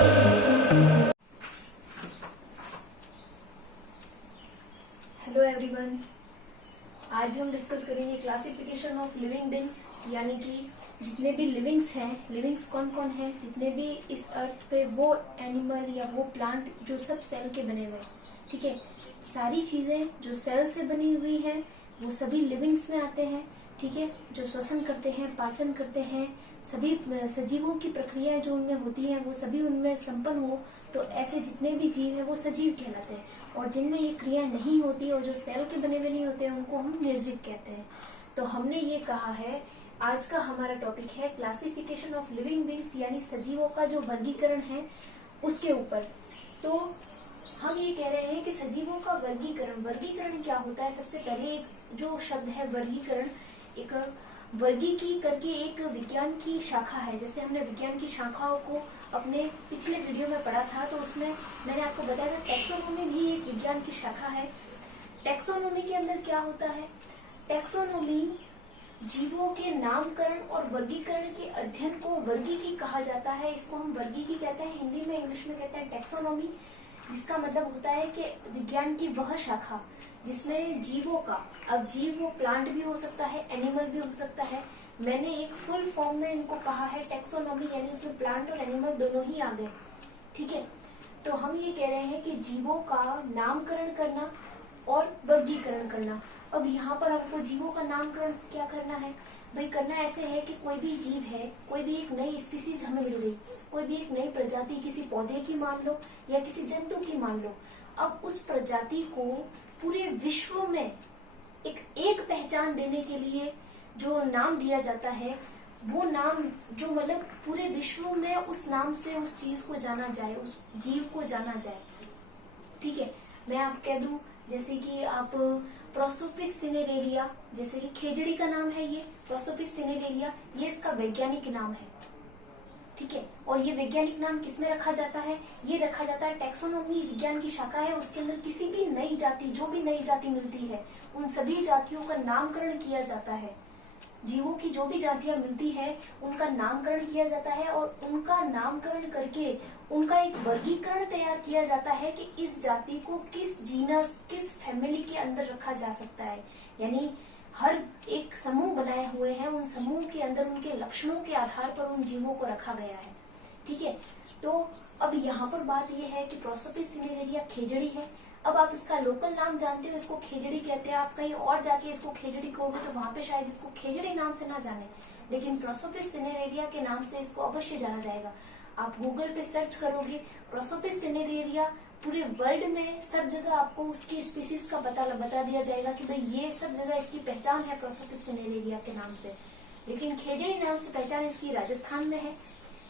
Hello everyone, आज हम discuss करेंगे क्लासिफिकेशन ऑफ लिविंग बींग्स, यानी कि जितने भी लिविंग्स हैं, लिविंग्स कौन कौन हैं, जितने भी इस अर्थ पे वो एनिमल या वो प्लांट जो सब सेल के बने हुए हैं। ठीक है, सारी चीजें जो सेल से बनी हुई हैं वो सभी लिविंग्स में आते हैं। ठीक है, जो श्वसन करते हैं, पाचन करते हैं, सभी सजीवों की प्रक्रियाएं जो उनमें होती हैं वो सभी उनमें संपन्न हो, तो ऐसे जितने भी जीव हैं वो सजीव कहलाते हैं। और जिनमें ये क्रिया नहीं होती और जो सेल के बने हुए नहीं होते हैं उनको हम निर्जीव कहते हैं। तो हमने ये कहा है, आज का हमारा टॉपिक है क्लासिफिकेशन ऑफ लिविंग बींग्स, यानी सजीवों का जो वर्गीकरण है उसके ऊपर। तो हम ये कह रहे हैं कि सजीवों का वर्गीकरण क्या होता है। सबसे पहले एक जो शब्द है वर्गीकरण, एक वर्गीकी करके एक विज्ञान की शाखा है। जैसे हमने विज्ञान की शाखाओं को अपने पिछले वीडियो में पढ़ा था, तो उसमें मैंने आपको बताया था टैक्सोनॉमी भी एक विज्ञान की शाखा है। टैक्सोनॉमी के अंदर क्या होता है? टैक्सोनॉमी जीवों के नामकरण और वर्गीकरण के अध्ययन को वर्गीकी कहा जाता है। इसको हम वर्गीकी कहते हैं, हिंदी में, इंग्लिश में कहते हैं टैक्सोनॉमी, जिसका मतलब होता है कि विज्ञान की वह शाखा जिसमें जीवों का, अब जीव वो प्लांट भी हो सकता है, एनिमल भी हो सकता है। मैंने एक फुल फॉर्म में इनको कहा है टैक्सोनॉमी, यानी उसमें प्लांट और एनिमल दोनों ही आ गए। ठीक है, तो हम ये कह रहे हैं कि जीवों का नामकरण करना और वर्गीकरण करना। अब यहाँ पर हमको जीवों का नामकरण क्या करना है भाई? करना ऐसे है कि कोई भी जीव है, कोई भी एक नई स्पीसीज हमें मिल गई, कोई भी एक नई प्रजाति किसी पौधे की मान लो या किसी जंतु की मान लो। अब उस प्रजाति को पूरे विश्व में एक पहचान देने के लिए जो नाम दिया जाता है, वो नाम जो मतलब पूरे विश्व में उस नाम से उस चीज को जाना जाए, उस जीव को जाना जाए। ठीक है, मैं आप कह दूं जैसे कि आप प्रोसोपिस सिनेरेरिया, जैसे कि खेजड़ी का नाम है ये प्रोसोपिस सिनेरेरिया, ये इसका वैज्ञानिक नाम है। ठीक है, और ये वैज्ञानिक नाम किसमें रखा जाता है? ये रखा जाता है, टैक्सोनॉमी विज्ञान की शाखा है, उसके अंदर किसी भी नई जाति, जो भी नई जाति मिलती है, उन सभी जातियों का नामकरण किया जाता है। जीवों की जो भी जातियां मिलती है उनका नामकरण किया जाता है और उनका नामकरण करके उनका एक वर्गीकरण तैयार किया जाता है कि इस जाति को किस जीनस, किस फैमिली के अंदर रखा जा सकता है। यानी हर एक समूह बनाए हुए हैं, उन समूह के अंदर उनके लक्षणों के आधार पर उन जीवों को रखा गया है। ठीक है, तो अब यहाँ पर बात यह है कि प्रोसोपिस सिनेरेरिया खेजड़ी है। अब आप इसका लोकल नाम जानते हो, इसको खेजड़ी कहते हैं। आप कहीं और जाके इसको खेजड़ी कहोगे तो वहां पे शायद इसको खेजड़ी नाम से ना जाने, लेकिन प्रोसोपिस सिनेरेरिया के नाम से इसको अवश्य जाना जाएगा। आप गूगल पे सर्च करोगे प्रोसोपिस सिनेरेरिया, पूरे वर्ल्ड में सब जगह आपको उसकी स्पीसीज का बता दिया जाएगा कि भाई ये सब जगह इसकी पहचान है प्रोसोपिस सिनेरेरिया के नाम से। लेकिन खेजड़ी नाम से पहचान इसकी राजस्थान में है।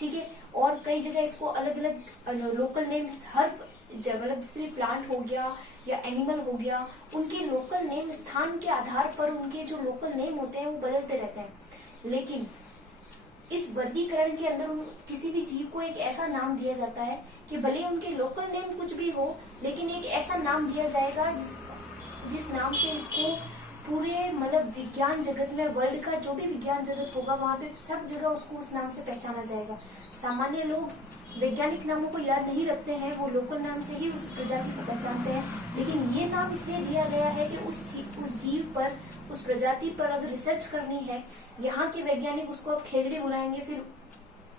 ठीक है, और कई जगह इसको अलग अलग लोकल नेम, हर मतलब जैसे प्लांट हो गया या एनिमल हो गया, उनके लोकल नेम स्थान के आधार पर उनके जो लोकल नेम होते हैं वो बदलते रहते हैं। लेकिन इस वर्गीकरण के अंदर किसी भी जीव को एक ऐसा नाम दिया जाता है कि भले उनके लोकल नेम कुछ भी हो, लेकिन एक ऐसा नाम दिया जाएगा जिस नाम से इसको पूरे मतलब विज्ञान जगत में, वर्ल्ड का जो भी विज्ञान जगत होगा वहां पे सब जगह उसको उस नाम से पहचाना जाएगा। सामान्य लोग वैज्ञानिक नामों को याद नहीं रखते हैं, वो लोकल नाम से ही उस प्रजाति को पहचानते हैं। लेकिन ये नाम इसलिए दिया गया है कि उस जीव पर, उस प्रजाति पर अगर रिसर्च करनी है, यहाँ के वैज्ञानिक उसको अब खेजड़ी बुलाएंगे, फिर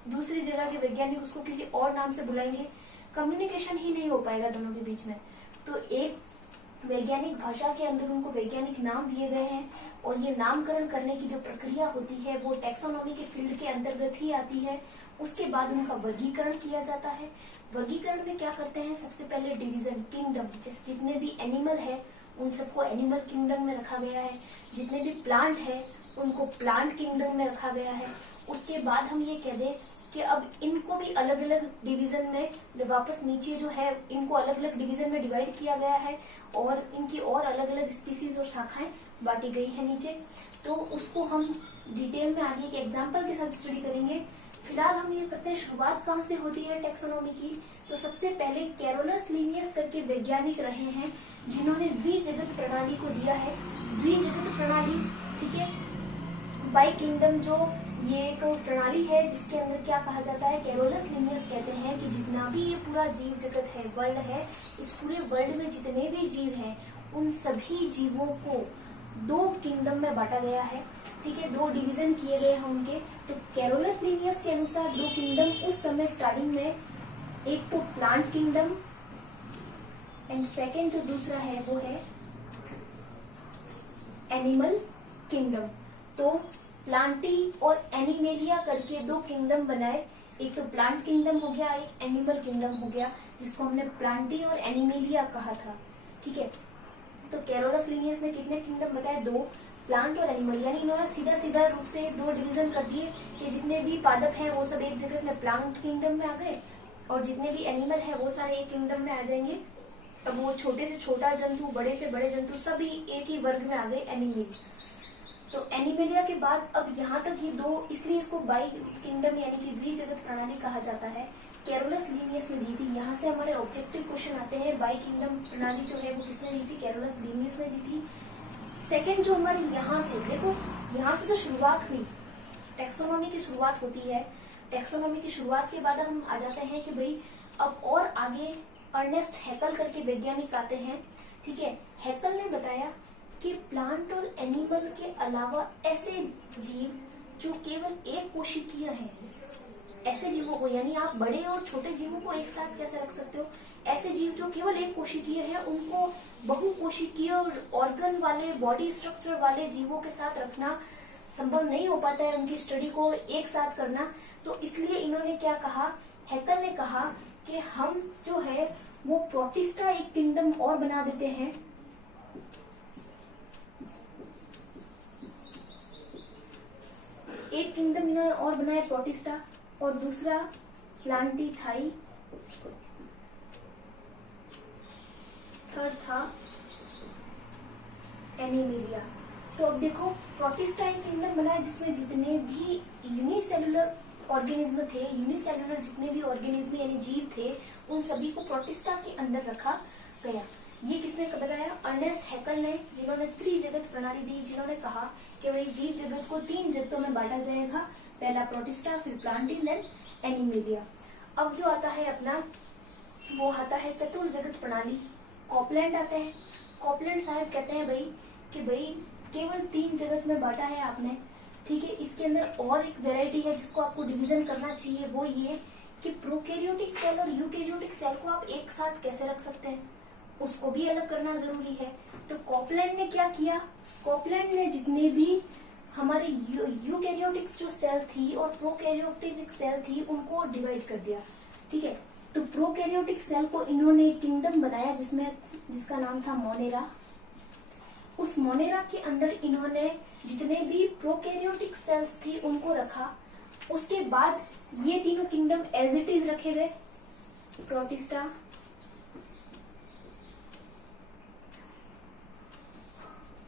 दूसरी जगह के वैज्ञानिक उसको किसी और नाम से बुलाएंगे, कम्युनिकेशन ही नहीं हो पाएगा दोनों के बीच में। तो एक वैज्ञानिक भाषा के अंदर उनको वैज्ञानिक नाम दिए गए हैं, और ये नामकरण करने की जो प्रक्रिया होती है वो टैक्सोनॉमी के फील्ड के अंतर्गत ही आती है। उसके बाद उनका वर्गीकरण किया जाता है। वर्गीकरण में क्या करते हैं? सबसे पहले डिवीजन, किंगडम, जैसे जितने भी एनिमल है उन सबको एनिमल किंगडम में रखा गया है, जितने भी प्लांट है उनको प्लांट किंगडम में रखा गया है। उसके बाद हम ये कह दें कि अब इनको भी अलग अलग डिवीजन में, वापस नीचे जो है इनको अलग अलग डिवीजन में डिवाइड किया गया है, और इनकी और अलग अलग स्पीसीज और शाखाएं बांटी गई है नीचे। तो उसको हम डिटेल में आगे एक एग्जाम्पल के साथ स्टडी करेंगे। फिलहाल हम ये करते हैं, शुरुआत कहाँ से होती है टैक्सोनॉमी की। तो सबसे पहले कैरोलस लिनियस करके वैज्ञानिक रहे हैं जिन्होंने द्विजगत प्रणाली को दिया है। द्विजगत प्रणाली, ठीक है, बाई किंगडम, जो ये एक प्रणाली है जिसके अंदर अंदर क्या कहा जाता है, कैरोलस लिनियस कहते हैं कि जितना भी ये पूरा जीव जगत है, वर्ल्ड है, इस पूरे वर्ल्ड में जितने भी जीव हैं उन सभी जीवों को 2 किंगडम में बांटा गया है। ठीक है, 2 डिवीजन किए गए हैं उनके। तो कैरोलस लिनियस के अनुसार 2 किंगडम उस समय स्टार्टिंग में, एक तो प्लांट किंगडम एंड सेकेंड जो दूसरा है वो है एनिमल किंगडम। तो प्लांटी और एनिमेलिया करके 2 किंगडम बनाए, एक तो प्लांट किंगडम हो गया, एक एनिमल किंगडम हो गया, जिसको हमने प्लांटी और एनिमेलिया कहा था। ठीक है, तो कैरोलस लिनियस ने कितने किंगडम बताए, 2, प्लांट और एनिमल। यानी इन्होंने सीधा सीधा रूप से 2 डिवीजन कर दिए कि जितने भी पादप हैं वो सब एक जगह में प्लांट किंगडम में आ गए, और जितने भी एनिमल है वो सारे एक किंगडम में आ जाएंगे। अब वो छोटे से छोटा जंतु, बड़े से बड़े जंतु सभी एक ही वर्ग में आ गए, एनिमल। तो एनिमेलिया के बाद अब यहाँ तक ये 2, इसलिए इसको बाई किंगडम यानी कि द्विजगत प्रणाली कहा जाता है। कैरोलस लिनियस ने दी थी। यहाँ से हमारे ऑब्जेक्टिव क्वेश्चन आते हैं, बाई किंगडम प्रणाली जो है वो किसने दी थी, कैरोलस लिनियस ने दी थी। सेकेंड जो हमारे यहाँ से, देखो यहाँ से तो शुरुआत हुई, टेक्सोनॉमी की शुरुआत होती है। टेक्सोनॉमी की शुरुआत के बाद हम आ जाते हैं कि भाई अब और आगे अर्नेस्ट हैकल करके वैज्ञानिक आते हैं। ठीक है, हैकल ने बताया कि प्लांट और एनिमल के अलावा ऐसे जीव जो केवल एक कोशिकीय हैं, ऐसे जीवों को, यानी आप बड़े और छोटे जीवों को एक साथ कैसे रख सकते हो, ऐसे जीव जो केवल एक कोशिकीय है उनको बहुकोशिकीय ऑर्गन वाले, बॉडी स्ट्रक्चर वाले जीवों के साथ रखना संभव नहीं हो पाता है, उनकी स्टडी को एक साथ करना। तो इसलिए इन्होंने क्या कहा, हैकल ने कहा कि हम जो है वो प्रोटिस्टा एक किंगडम और बना देते हैं, एक किंगडम इन्होंने और बनाया प्रोटिस्टा, और दूसरा प्लांटी थाई, थर्ड था एनिमेलिया। तो अब देखो प्रोटिस्टा एक किंगडम बनाया जिसमें जितने भी यूनिसेलुलर ऑर्गेनिज्म थे, यूनिसेलुलर जितने भी ऑर्गेनिज्म यानी जीव थे, उन सभी को प्रोटिस्टा के अंदर रखा गया। ये किसने बताया, अर्नेस्ट हैकल ने, जिन्होंने त्रिजगत प्रणाली दी, जिन्होंने कहा कि भाई जीव जगत को 3 जगतों में बांटा जाएगा, पहला प्रोटिस्टा, फिर प्लांटी, देन एनिमेलिया। अब जो आता है अपना, वो आता है चतुर्जगत प्रणाली, कॉपलैंड आते हैं। कॉपलैंड साहब कहते हैं भाई कि भाई केवल 3 जगत में बांटा है आपने। ठीक है, इसके अंदर और एक वेराइटी है जिसको आपको डिवीजन करना चाहिए, वो ये कि प्रोकैरियोटिक सेल और यूकैरियोटिक सेल को आप एक साथ कैसे रख सकते हैं, उसको भी अलग करना जरूरी है। तो कॉपलैंड ने क्या किया, कॉपलैंड ने जितने भी हमारे यूकैरियोटिक्स जो सेल थी और प्रोकैरियोटिक सेल थी उनको डिवाइड कर दिया। ठीक है, तो प्रोकैरियोटिक सेल को इन्होंने एक किंगडम बनाया जिसका नाम था मोनेरा। उस मोनेरा के अंदर इन्होंने जितने भी प्रोकैरियोटिक सेल्स थी उनको रखा। उसके बाद ये तीनों किंगडम एज इट इज रखे गए, प्रोटिस्टा,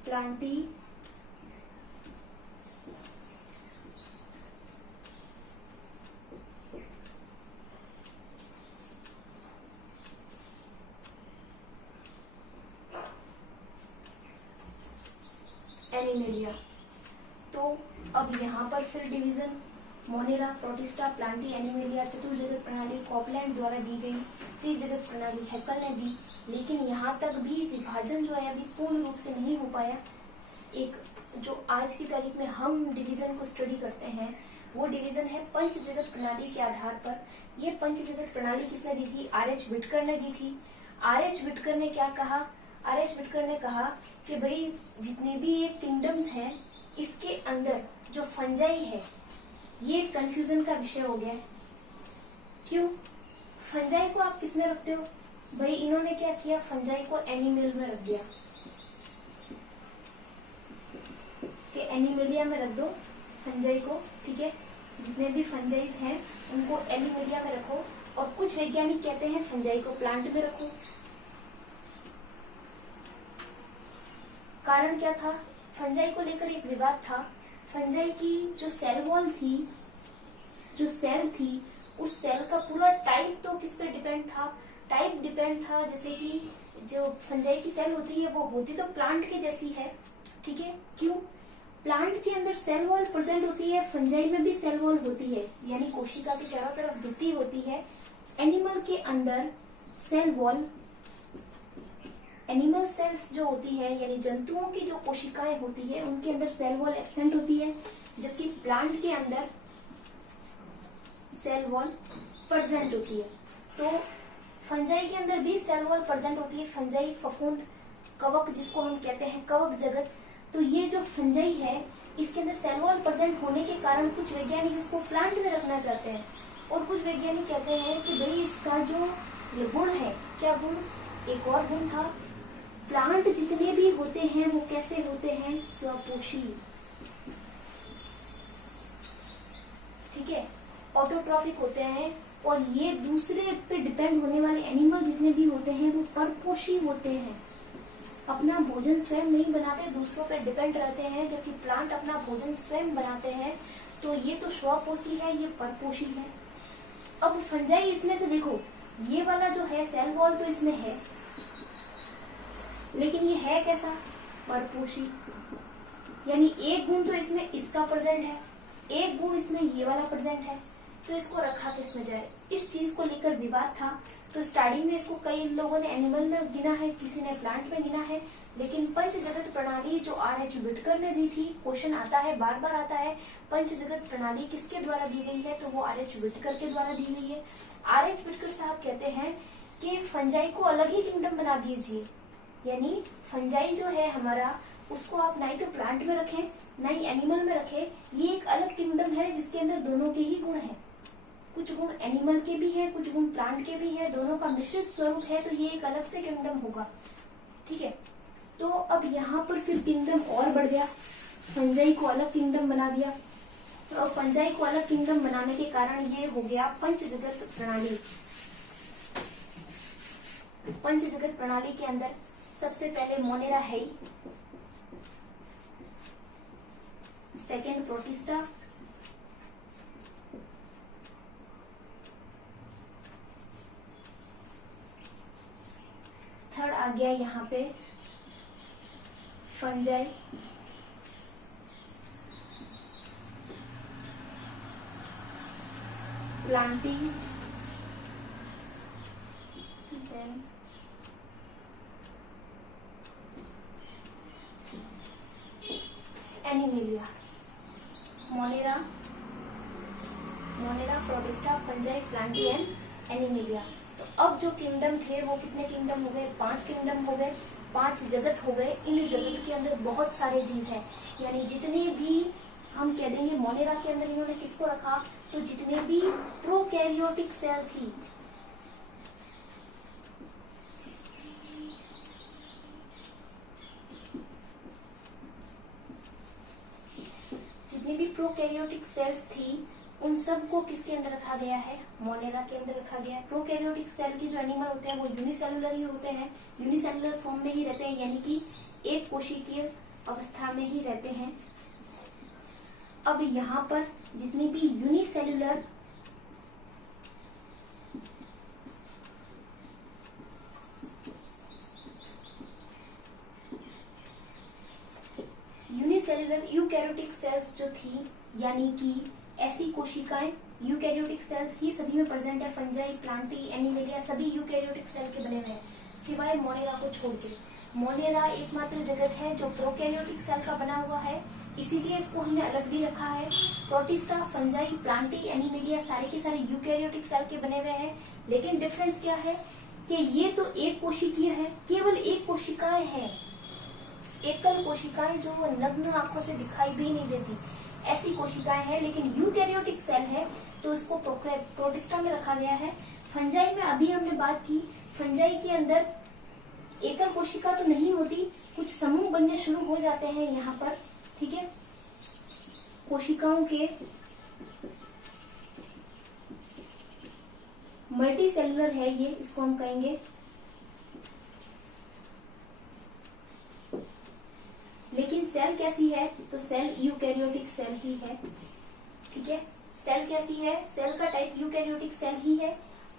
प्लांटी, एनिमेलिया। तो अब यहाँ पर फिर division Monera, Protista, Plantae, Animalia, चतुर्जगत प्रणाली कॉपलैंड द्वारा दी गई, त्रिजगत प्रणाली हैकल ने दी। लेकिन यहाँ तक भी विभाजन जो है अभी पूर्ण रूप से नहीं हो पाया। एक जो आज की तारीख में हम डिवीजन को स्टडी करते हैं वो डिवीजन है पंचजगत प्रणाली के आधार पर। ये पंचजगत प्रणाली किसने दी थी, आर.एच. विटकर ने दी थी। आर.एच. विटकर ने क्या कहा, आर.एच. विटकर ने कहा कि भाई जितने भी ये किंगडम्स हैं इसके अंदर जो फंजाई है ये कंफ्यूजन का विषय हो गया है। क्यों, फंजाई को आप किसमें रखते हो, भाई इन्होंने क्या किया, फंजाई को एनिमल में रख दिया कि एनिमेलिया में रख दो फंजाई को। ठीक है, जितने भी फंजाइज हैं उनको एनिमेलिया में रखो, और कुछ वैज्ञानिक कहते हैं फंजाई को प्लांट में रखो। कारण क्या था, फंजाई को लेकर एक विवाद था। फंजाई की जो सेल वॉल थी, जो सेल थी, उस सेल का पूरा टाइप तो किस पे डिपेंड था, टाइप डिपेंड था। जैसे कि जो फंजाई की सेल होती है वो होती तो प्लांट के जैसी है। ठीक है, क्यों, प्लांट के अंदर सेल वॉल प्रेजेंट होती है, फंजाई में भी सेल वॉल होती है, यानी कोशिका के चारों तरफ भित्ति होती है। एनिमल के अंदर सेल वॉल, एनिमल सेल्स जो होती है यानी जंतुओं की जो कोशिकाएं होती है उनके अंदर सेल वॉल एब्सेंट होती है, जबकि प्लांट के अंदर सेल वॉल प्रेजेंट होती है। तो फंजाई के अंदर भी सेल वॉल प्रेजेंट होती है। फंजाई, फफूंद, कवक जिसको हम कहते हैं कवक जगत, तो ये जो फंजाई है इसके अंदर सेल वॉल प्रेजेंट होने के कारण कुछ वैज्ञानिक इसको प्लांट में रखना चाहते हैं, और कुछ वैज्ञानिक कहते हैं कि भाई इसका जो गुण है, क्या गुण, एक और गुण था, प्लांट जितने भी होते हैं वो कैसे होते हैं, स्वपोषी, ठीक है, ऑटोट्रॉफिक होते हैं। और ये दूसरे पे डिपेंड होने वाले एनिमल जितने भी होते हैं वो परपोषी होते हैं, अपना भोजन स्वयं नहीं बनाते, दूसरों पे डिपेंड रहते हैं, जबकि प्लांट अपना भोजन स्वयं बनाते हैं। तो ये तो स्वपोषी है, ये परपोषी है। अब फंजाई इसमें से देखो, ये वाला जो है सेल वॉल तो इसमें है, लेकिन ये है कैसा, परपोषी, यानी एक गुण तो इसमें इसका प्रेजेंट है, एक गुण इसमें ये वाला प्रेजेंट है, तो इसको रखा किस में जाए, इस चीज को लेकर विवाद था। तो स्टार्टिंग में इसको कई लोगों ने एनिमल में गिना है, किसी ने प्लांट में गिना है, लेकिन पंच जगत प्रणाली जो R.H. विटकर ने दी थी, क्वेश्चन आता है, बार बार आता है, पंच जगत प्रणाली किसके द्वारा दी गई है, तो वो R.H. विटकर के द्वारा दी गई है। R.H. विटकर साहब कहते हैं कि फंजाई को अलग ही किंगडम बना दीजिए, यानी फंजाई जो है हमारा, उसको आप ना ही तो प्लांट में रखें ना ही एनिमल में रखें, ये एक अलग किंगडम है जिसके अंदर दोनों के ही गुण हैं, कुछ गुण एनिमल के भी हैं, कुछ गुण प्लांट के भी हैं, दोनों का मिश्रित स्वरूप है, तो ये एक अलग से किंगडम होगा, ठीक है। तो अब यहाँ पर फिर किंगडम और बढ़ गया, फंजाई को अलग किंगडम बना दिया। तो अब फंजाई को अलग किंगडम बनाने के कारण ये हो गया पंच जगत प्रणाली। पंच जगत प्रणाली के अंदर सबसे पहले मोनेरा है, सेकेंड प्रोटिस्टा, थर्ड आ गया यहाँ पे fungi, plantae, then animalia, monera, protista, fungi, plantae and animalia. तो अब जो किंगडम थे वो कितने किंगडम हो गए, 5 किंगडम हो गए, 5 जगत हो गए। इन जगत के अंदर बहुत सारे जीव हैं, यानी जितने भी हम कह देंगे मोनेरा के अंदर इन्होंने किसको रखा, तो जितने भी प्रोकैरियोटिक सेल थी, जितनी भी प्रोकैरियोटिक सेल्स थी उन सब को किसके अंदर रखा गया है, मोनेरा के अंदर रखा गया है। प्रोकैरियोटिक सेल की जो एनिमल होते हैं वो यूनिसेलुलर ही होते हैं, यूनिसेलुलर फॉर्म में ही रहते हैं, यानी कि एक कोशिकीय अवस्था में ही रहते हैं। अब यहाँ पर जितनी भी यूनिसेलुलर यूकैरियोटिक सेल्स जो थी, यानी कि ऐसी कोशिकाएं, यूकैरियोटिक सेल्स ही सभी में प्रेजेंट है, फंजाई, प्लांटी, एनिमेलिया सभी यूकैरियोटिक सेल के बने हुए हैं, सिवाय मोनेरा को छोड़ के। मोनेरा एकमात्र जगत है जो प्रोकैरियोटिक सेल का बना हुआ है, इसीलिए इसको हमने अलग भी रखा है। प्रोटिस्टा, फंजाई, प्लांटी, एनिमेलिया सारे के सारे यूकैरियोटिक सेल के बने हुए हैं, लेकिन डिफरेंस क्या है कि ये तो एक कोशिकीय है, केवल एक कोशिकाएं है, एकल कोशिकाएं जो नग्न आंखों से दिखाई भी नहीं देती, ऐसी कोशिकाएं हैं। लेकिन यूकैरियोटिक सेल है तो इसको प्रोटिस्टा में रखा गया है। फंजाई में अभी हमने बात की, फंजाई के अंदर एकल कोशिका तो नहीं होती, कुछ समूह बनने शुरू हो जाते हैं यहाँ पर, ठीक है, कोशिकाओं के मल्टी सेलुलर है ये, इसको हम कहेंगे। लेकिन सेल कैसी है, तो सेल यूकैरियोटिक सेल ही है, ठीक है। सेल कैसी है, सेल का टाइप यूकैरियोटिक सेल ही है।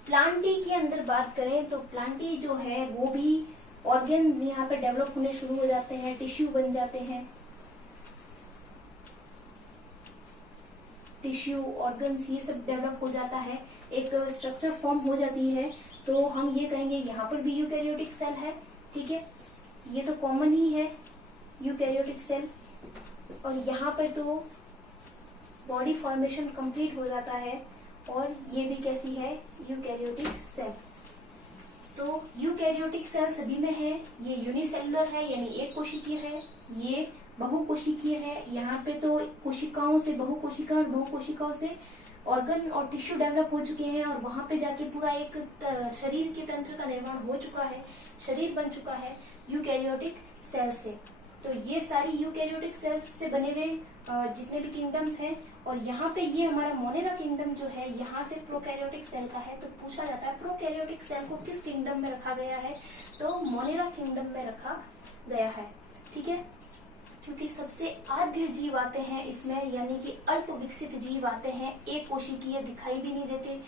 प्लांटी के अंदर बात करें तो प्लांटी जो है वो भी ऑर्गन यहाँ पे डेवलप होने शुरू हो जाते हैं, टिश्यू बन जाते हैं, टिश्यू, ऑर्गन्स, ये सब डेवलप हो जाता है, एक स्ट्रक्चर फॉर्म हो जाती है, तो हम ये कहेंगे यहाँ पर भी यूकैरियोटिक सेल है। ठीक है, ये तो कॉमन ही है यूकैरियोटिक सेल। और यहाँ पे तो बॉडी फॉर्मेशन कंप्लीट हो जाता है, और ये भी कैसी है, यूकैरियोटिक सेल। तो यूकैरियोटिक सेल सभी में है। ये यूनिसेलुलर है यानी एक कोशिकीय है, ये बहुकोशिकीय है। यहाँ पे तो कोशिकाओं से बहुकोशिका और बहुकोशिकाओं से ऑर्गन और टिश्यू डेवलप हो चुके हैं, और वहां पे जाके पूरा एक शरीर के तंत्र का निर्माण हो चुका है, शरीर बन चुका है यूकैरियोटिक सेल से। तो ये सारी यूकैरियोटिक सेल्स से बने हुए जितने भी किंगडम्स हैं। और यहाँ पे ये हमारा मोनेरा किंगडम जो है, यहाँ से प्रोकैरियोटिक सेल का है। तो पूछा जाता है प्रोकैरियोटिक सेल को किस किंगडम में रखा गया है, तो मोनेरा किंगडम में रखा गया है। ठीक है, क्योंकि सबसे आद्य जीव आते हैं इसमें, यानी कि अल्प विकसित जीव आते हैं, एक कोशिकीय दिखाई भी नहीं देते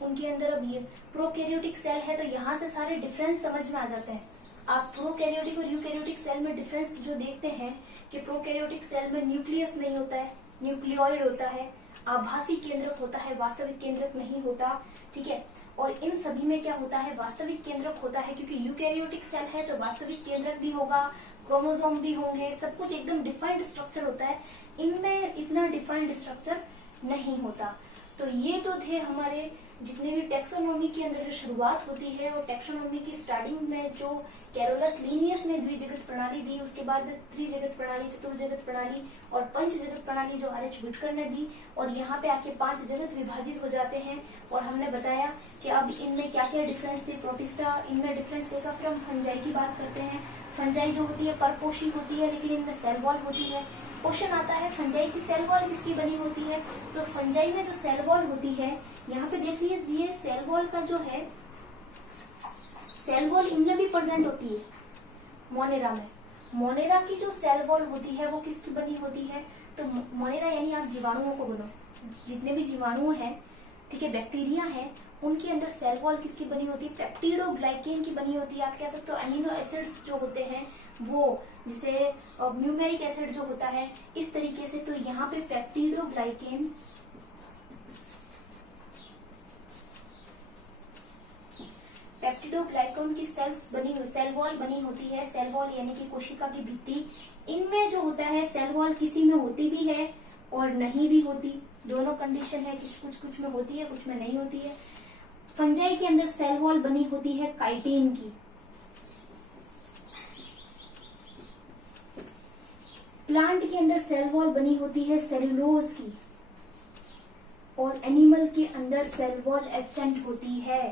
उनके अंदर। अब ये प्रोकैरियोटिक सेल है, तो यहाँ से सारे डिफरेंस समझ में आ जाते हैं। आप प्रोकैरियोटिक और यूकैरियोटिक सेल में डिफरेंस जो देखते हैं कि प्रोकैरियोटिक सेल में न्यूक्लियस नहीं होता है, न्यूक्लियोइड होता है, आभासी केंद्रक होता है, वास्तविक केंद्रक नहीं होता। ठीक है, और इन सभी में क्या होता है, वास्तविक केंद्रक होता है, क्योंकि यूकैरियोटिक सेल है तो वास्तविक केंद्रक भी होगा, क्रोमोसोम भी होंगे, सब कुछ एकदम डिफाइंड स्ट्रक्चर होता है। इनमें इतना डिफाइंड स्ट्रक्चर नहीं होता। तो ये तो थे हमारे जितने भी टैक्सोनॉमी के अंदर जो शुरुआत होती है, और टैक्सोनॉमी की स्टार्टिंग में जो कैरोलस लीनियस ने द्विजगत प्रणाली दी, उसके बाद त्रिजगत प्रणाली, चतुर्जगत प्रणाली और पंचजगत प्रणाली जो आर एच विटकर ने दी, और यहाँ पे आके 5 जगत विभाजित हो जाते हैं। और हमने बताया कि अब इनमें क्या क्या डिफरेंस थे, प्रोटिस्टा इनमें डिफरेंस देखा। फिर हम फंजाई की बात करते हैं। फंजाई जो होती है परपोषी होती है, लेकिन इनमें सेल वॉल होती है। क्वेश्चन आता है फंजाई की सेल वॉल किसकी बनी होती है, तो फंजाई में जो सेल वॉल होती है, यहाँ पे देख लीजिए सेल वॉल का जो है, सेल वॉल इनमें भी प्रेजेंट होती है मोनेरा में। मोनेरा की जो सेल वॉल होती है वो किसकी बनी होती है, तो मोनेरा यानी आप जीवाणुओं को बोलो, जितने भी जीवाणु हैं, ठीक है, बैक्टीरिया हैं, उनके अंदर सेल वॉल किसकी बनी होती है, पेप्टिडोग्लाइकेन की बनी होती है। आप कह सकते हो अमीनो एसिड्स जो होते हैं वो, जिसे न्यूमेरिक एसिड जो होता है, इस तरीके से। तो यहाँ पे पेप्टिडोग्लाइकेन, पेप्टिडोग्लाइकेन की सेल वॉल बनी होती है। सेल वॉल यानी कि कोशिका की भित्ति। इनमें जो होता है सेल वॉल किसी में होती भी है और नहीं भी होती, दोनों कंडीशन है, कुछ में होती है, कुछ में नहीं होती है। फंजाई के अंदर सेल वॉल बनी होती है काइटिन की। प्लांट के अंदर सेल वॉल बनी होती है सेलुलोज की, और एनिमल के अंदर सेल वॉल एब्सेंट होती है।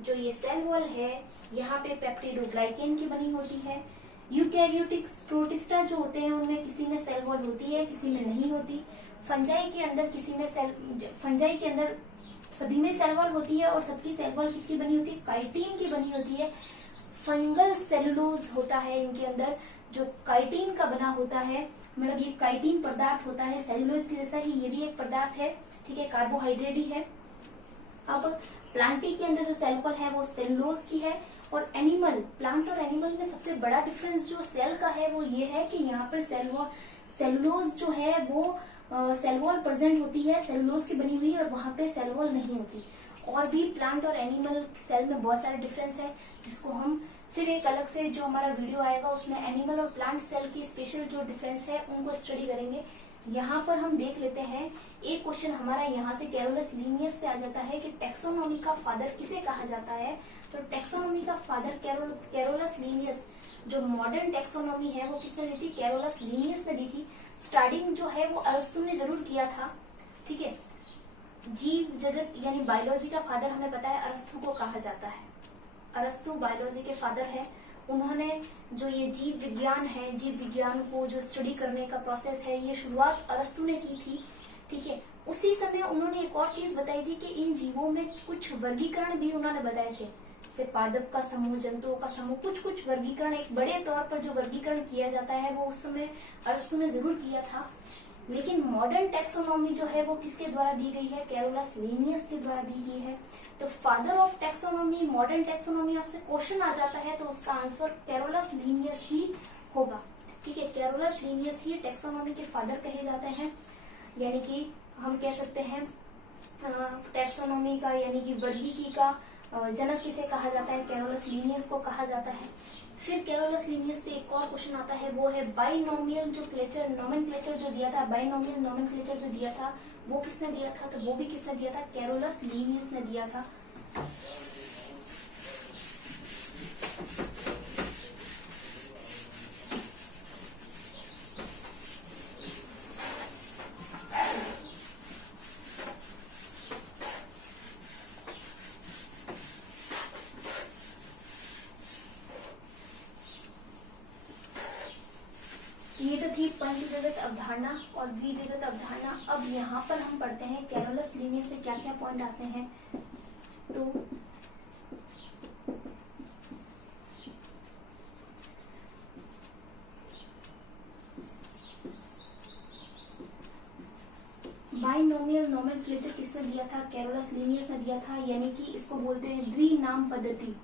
जो ये सेल वॉल है यहाँ पे पेप्टिडोग्लाइकेन की बनी होती है। यूकैरियोटिक प्रोटिस्टा जो होते हैं उनमें किसी में सेल वॉल होती है, किसी में नहीं होती। फंजाई के अंदर फंजाई के अंदर सभी में सेल वॉल होती है, और सबकी सेल वॉल किसकी बनी होती है, काइटिन की बनी होती है। फंगल सेलुलोज होता है इनके अंदर, जो काइटिन का बना होता है, मतलब ये काइटिन पदार्थ होता है, सेलुलोज के जैसा ही ये भी एक पदार्थ है। ठीक है, कार्बोहाइड्रेट ही है। अब प्लांटी के अंदर जो सेल वॉल है वो सेलुलोज की है। और एनिमल, प्लांट और एनिमल में सबसे बड़ा डिफरेंस जो सेल का है वो ये है कि यहाँ पर सेलुलोज जो है वो सेल वॉल प्रेजेंट होती है, सेलुलोज की बनी हुई, और वहां पे सेल वॉल नहीं होती। और भी प्लांट और एनिमल सेल में बहुत सारे डिफरेंस है, जिसको हम फिर एक अलग से जो हमारा वीडियो आएगा उसमें एनिमल और प्लांट सेल की स्पेशल जो डिफरेंस है उनको स्टडी करेंगे। यहाँ पर हम देख लेते हैं एक क्वेश्चन हमारा यहाँ से कैरोलस लीनियस से आ जाता है कि टैक्सोनॉमी का फादर किसे कहा जाता है। तो टैक्सोनॉमी का फादर कैरोलस लीनियस। जो मॉडर्न टैक्सोनॉमी है वो किसने दी थी, कैरोलस लीनियस ने दी थी। स्टार्टिंग जो है वो अरस्तु ने जरूर किया था। ठीक है, जीव जगत यानी बायोलॉजी का फादर हमें पता है अरस्तु को कहा जाता है। अरस्तु बायोलॉजी के फादर है। उन्होंने जो ये जीव विज्ञान है, जीव विज्ञान को जो स्टडी करने का प्रोसेस है, ये शुरुआत अरस्तु ने की थी। ठीक है, उसी समय उन्होंने एक और चीज बताई थी कि इन जीवों में कुछ वर्गीकरण भी उन्होंने बताए थे, जैसे पादप का समूह, जंतुओं का समूह, कुछ वर्गीकरण एक बड़े तौर पर जो वर्गीकरण किया जाता है वो उस समय अरस्तु ने जरूर किया था। लेकिन मॉडर्न टैक्सोनॉमी जो है वो किसके द्वारा दी गई है, कैरोलस लीनियस के द्वारा दी गई है। तो father of taxonomy, modern taxonomy, आपसे क्वेश्चन आ जाता है तो उसका आंसर कैरोलस लीनियस ही होगा। ठीक है, कैरोलस लीनियस ही टैक्सोनॉमी के फादर कहे जाते हैं। यानी कि हम कह सकते हैं टैक्सोनॉमी का यानी कि वर्गीकी का जनक किसे कहा जाता है, कैरोलस लिनियस को कहा जाता है। फिर कैरोलस लिनियस से एक और क्वेश्चन आता है, वो है बाइनोमियल जो क्लेचर नोमेनक्लेचर जो दिया था, बाइनोमियल नोमेनक्लेचर जो दिया था वो किसने दिया था, तो वो भी किसने दिया था, कैरोलस लिनियस ने दिया था। ये तो थी पंचजगत अवधारणा और द्विजगत अवधारणा। अब यहाँ पर हम पढ़ते हैं कैरोलस लिनियस से क्या क्या पॉइंट आते हैं। तो बाइनोमियल नोमेनक्लेचर किसने दिया था, कैरोलस लिनियस ने दिया था, यानी कि इसको बोलते हैं द्विनाम पद्धति।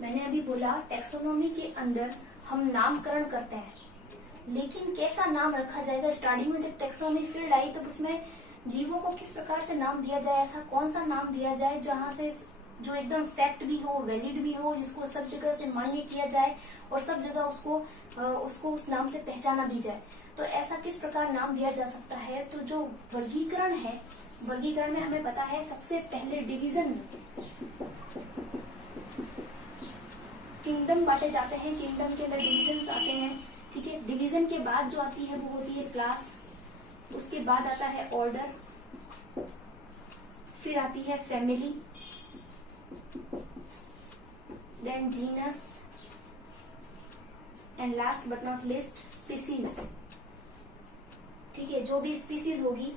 मैंने अभी बोला टैक्सोनॉमी के अंदर हम नामकरण करते हैं, लेकिन कैसा नाम रखा जाएगा। स्टार्टिंग में जब टैक्सोनॉमी फील्ड आई तो उसमें जीवों को किस प्रकार से नाम दिया जाए, ऐसा कौन सा नाम दिया जाए जहां से जो एकदम फैक्ट भी हो, वैलिड भी हो, जिसको सब जगह से मान्य किया जाए और सब जगह उसको उस नाम से पहचाना भी जाए। तो ऐसा किस प्रकार नाम दिया जा सकता है। तो जो वर्गीकरण है, वर्गीकरण में हमें पता है सबसे पहले डिवीजन किंगडम बांटे जाते हैं, किंगडम के अंदर डिविजन्स आते हैं, ठीक है। डिवीजन के बाद जो आती है वो होती है क्लास, उसके बाद आता है ऑर्डर, फिर आती है family, then genus and last but not least species, ठीक है। जो भी स्पीसीज होगी